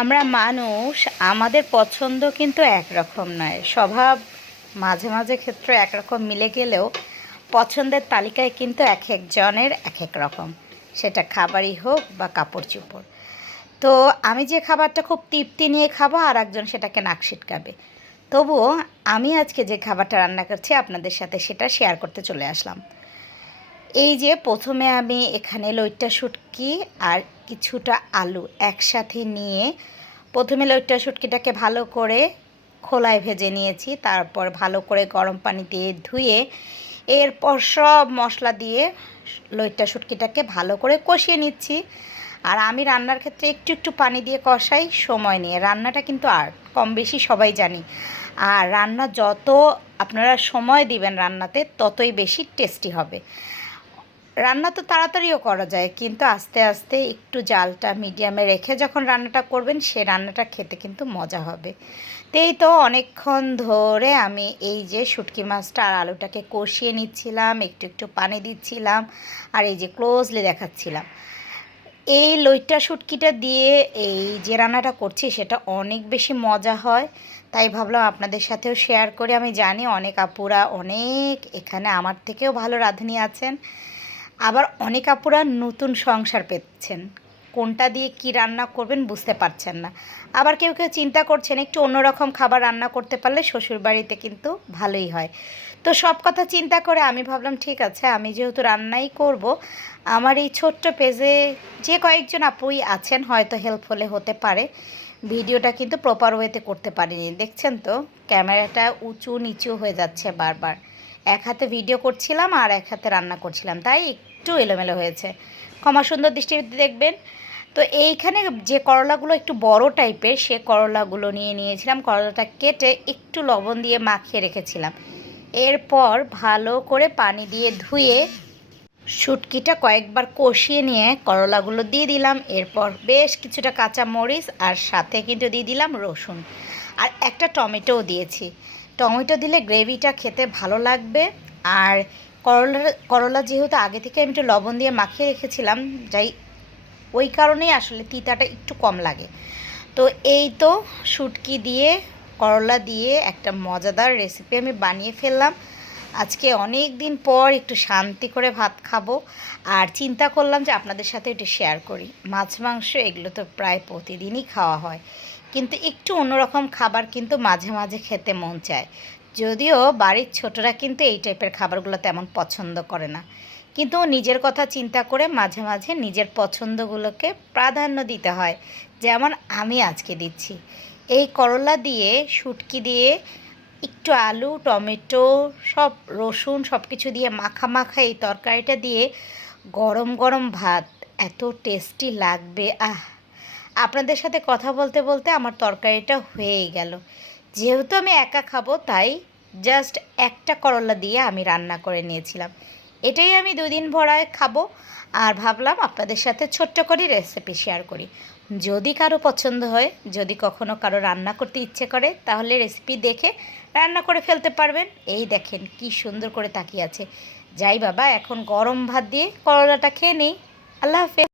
আমরা মানুষ, আমাদের পছন্দ কিন্তু একরকম নয়। স্বভাব মাঝে মাঝে ক্ষেত্রে একরকম মিলে গেলেও পছন্দের তালিকায় কিন্তু এক একজনের এক এক রকম। সেটা খাবারই হোক বা কাপড় চোপড়। তো আমি যে খাবারটা খুব তৃপ্তি নিয়ে খাব, আর একজন সেটাকে নাক ছিটকাবে। তবুও আমি আজকে যে খাবারটা রান্না করছি, আপনাদের সাথে সেটা শেয়ার করতে চলে আসলাম। এই যে প্রথমে আমি এখানে লইট্টা শুটকি আর কিছুটা আলু একসাথে নিয়ে প্রথমে লইট্টা শুটকিটাকে ভালো করে খোলায় ভেজে নিয়েছি, তারপর ভালো করে গরম পানি দিয়ে ধুয়ে এরপর সব মশলা দিয়ে লইট্টা শুটকিটাকে ভালো করে কষিয়ে নিচ্ছি। আর আমি রান্নার ক্ষেত্রে একটু একটু পানি দিয়ে কষাই, সময় নিয়ে। রান্নাটা কিন্তু আর কম বেশি সবাই জানি। আর রান্না যত আপনারা সময় দিবেন রান্নাতে, ততই বেশি টেস্টি হবে। রান্না তো তাড়াতাড়িও করা যায়, কিন্তু আস্তে আস্তে একটু জালটা মিডিয়ামে রেখে যখন রান্নাটা করবেন, সে রান্নাটা খেতে কিন্তু মজা হবে। তো এই তো অনেকক্ষণ ধরে আমি এই যে শুটকি মাছটা আর আলুটাকে কষিয়ে নিচ্ছিলাম, একটু একটু পানি দিচ্ছিলাম আর এই যে ক্লোজলি দেখাচ্ছিলাম। এই লইট্টা শুটকিটা দিয়ে এই যে রান্নাটা করছি, সেটা অনেক বেশি মজা হয়। তাই ভাবলাম আপনাদের সাথেও শেয়ার করে। আমি জানি অনেক আপুরা অনেক এখানে আমার থেকেও ভালো রাঁধুনি আছেন। আবার অনেক আপুরা নতুন সংসার পেচ্ছেন কোনটা দিয়ে কি রান্না করবেন বুঝতে পারছেন না। আবার কেউ কেউ চিন্তা করছেন একটু অন্যরকম খাবার রান্না করতে পারলে শ্বশুরবাড়িতে কিন্তু ভালোই হয়। তো সব কথা চিন্তা করে আমি ভাবলাম, ঠিক আছে, আমি যেহেতু রান্নাই করব, আমার এই ছোট্ট পেজে যে কয়েকজন আপুই আছেন, হয়তো হেল্প হলে হতে পারে। ভিডিওটা কিন্তু প্রপার ওয়েতে করতে পারিনি। দেখছেন তো, ক্যামেরাটা উঁচু নিচু হয়ে যাচ্ছে বারবার। এক হাতে ভিডিও করছিলাম আর এক হাতে রান্না করছিলাম। তাই একটু এলোমেলো হয়েছে। ক্ষমা সুন্দর দৃষ্টিতে দেখবেন। তো এইখানে যে করলাগুলো একটু বড় টাইপের, সে করলাগুলো নিয়ে নিয়েছিলাম। করলাটা কেটে একটু লবণ দিয়ে মাখিয়ে রেখেছিলাম। এরপর ভালো করে পানি দিয়ে ধুয়ে শুটকিটা কয়েকবার কষিয়ে নিয়ে করলাগুলো দিয়ে দিলাম। এরপর বেশ কিছুটা কাঁচা মরিচ আর সাথে কিন্তু দিয়ে দিলাম রসুন। আর একটা টমেটোও দিয়েছি। টমেটো দিলে গ্রেভিটা খেতে ভালো লাগবে। আর করলা করলা যেহেতু আগে থেকে আমি একটু লবণ দিয়ে মাখিয়ে রেখেছিলাম, যাই, ওই কারণেই আসলে তিতাটা একটু কম লাগে। তো এই তো শুটকি দিয়ে, করলা দিয়ে একটা মজাদার রেসিপি আমি বানিয়ে ফেললাম। আজকে অনেক দিন পর একটু শান্তি করে ভাত খাব। আর চিন্তা করলাম যে আপনাদের সাথে একটু শেয়ার করি। মাছ, মাংস এগুলো তো প্রায় প্রতিদিনই খাওয়া হয়। কিন্তু একটু অন্যরকম খাবার কিন্তু মাঝে মাঝে খেতে মন চায়। যদিও বাড়ির ছোটরা কিন্তু এই টাইপের খাবারগুলো তেমন পছন্দ করে না। কিন্তু নিজের কথা চিন্তা করে মাঝে মাঝে নিজের পছন্দগুলোকে প্রাধান্য দিতে হয়। যেমন আমি আজকে দিচ্ছি। এই করলা দিয়ে, শুটকি দিয়ে, একটু আলু, টমেটো, সব রসুন সব কিছু দিয়ে মাখা মাখা এই তরকারিটা দিয়ে গরম গরম ভাত, এত টেস্টি লাগবে, আহ! আপনাদের সাথে কথা বলতে বলতে আমার তরকারিটা হয়েই গেল। যেহেতু আমি একা খাব, তাই জাস্ট একটা করলা দিয়ে আমি রান্না করে নিয়েছিলাম। এটাই আমি দুদিন ভরায় খাব আর ভাবলাম আপনাদের সাথে ছোট্ট করে রেসিপি শেয়ার করি। যদি কারও পছন্দ হয়, যদি কখনো কারও রান্না করতে ইচ্ছে করে, তাহলে রেসিপি দেখে রান্না করে ফেলতে পারবেন। এই দেখেন কি সুন্দর করে তাকিয়ে আছে। যাই বাবা, এখন গরম ভাত দিয়ে করলাটা খেয়ে নিই। আল্লাহ হাফেজ।